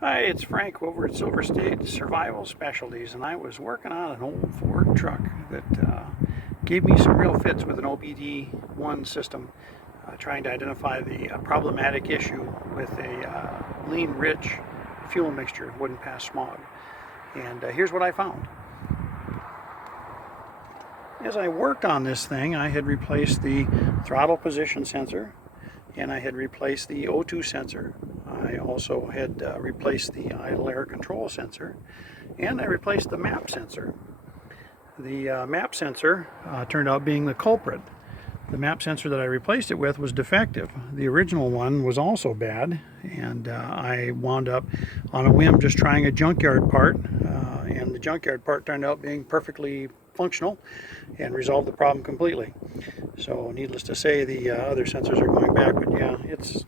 Hi, it's Frank over at Silver State Survival Specialties, and I was working on an old Ford truck that gave me some real fits with an OBD1 system, trying to identify the problematic issue with a lean-rich fuel mixture wouldn't pass smog. And here's what I found. As I worked on this thing, I had replaced the throttle position sensor, and I had replaced the O2 sensor. I also had replaced the idle air control sensor, and I replaced the map sensor. The map sensor turned out being the culprit. The map sensor that I replaced it with was defective. The original one was also bad, and I wound up on a whim just trying a junkyard part, and the junkyard part turned out being perfectly functional and resolved the problem completely. So needless to say, the other sensors are going back, but yeah, it's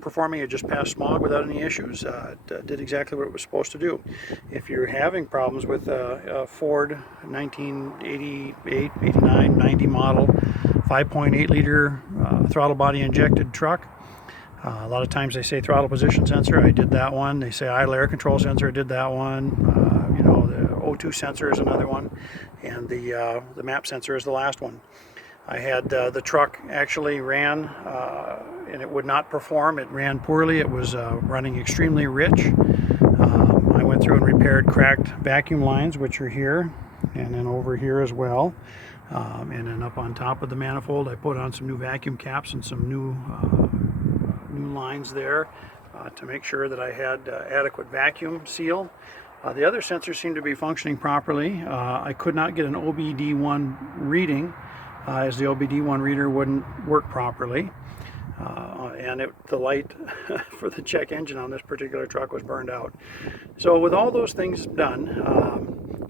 performing. It just passed smog without any issues. It did exactly what it was supposed to do. If you're having problems with a Ford 1988, 89, 90 model 5.8 liter throttle body injected truck, a lot of times they say throttle position sensor. I did that one. They say idle air control sensor. I did that one. The O2 sensor is another one, and the map sensor is the last one. I had the truck actually ran and it would not perform. It ran poorly. It was running extremely rich. I went through and repaired cracked vacuum lines, which are here and then over here as well. And then up on top of the manifold, I put on some new vacuum caps and some new lines there to make sure that I had adequate vacuum seal. The other sensors seemed to be functioning properly. I could not get an OBD1 reading, as the OBD1 reader wouldn't work properly. And the light for the check engine on this particular truck was burned out. So with all those things done,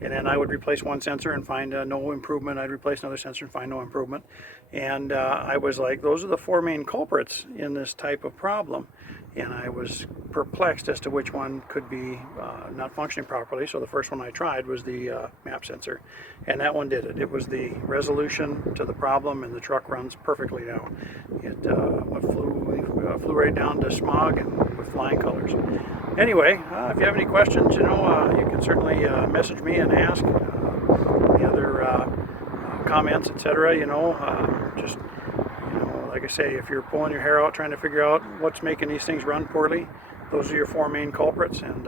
and then I would replace one sensor and find no improvement. I'd replace another sensor and find no improvement. And I was like, those are the four main culprits in this type of problem. And I was perplexed as to which one could be not functioning properly. So the first one I tried was the map sensor, and that one did it. It was the resolution to the problem, and the truck runs perfectly now. It flew right down to smog and with flying colors. Anyway, if you have any questions, you can certainly message me and ask. Any other comments, etc. Just like I say, if you're pulling your hair out trying to figure out what's making these things run poorly, those are your four main culprits. And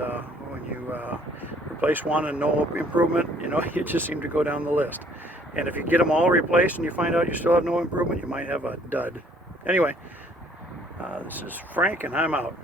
when you replace one and no improvement, you just seem to go down the list. And if you get them all replaced and you find out you still have no improvement, you might have a dud. Anyway, this is Frank, and I'm out.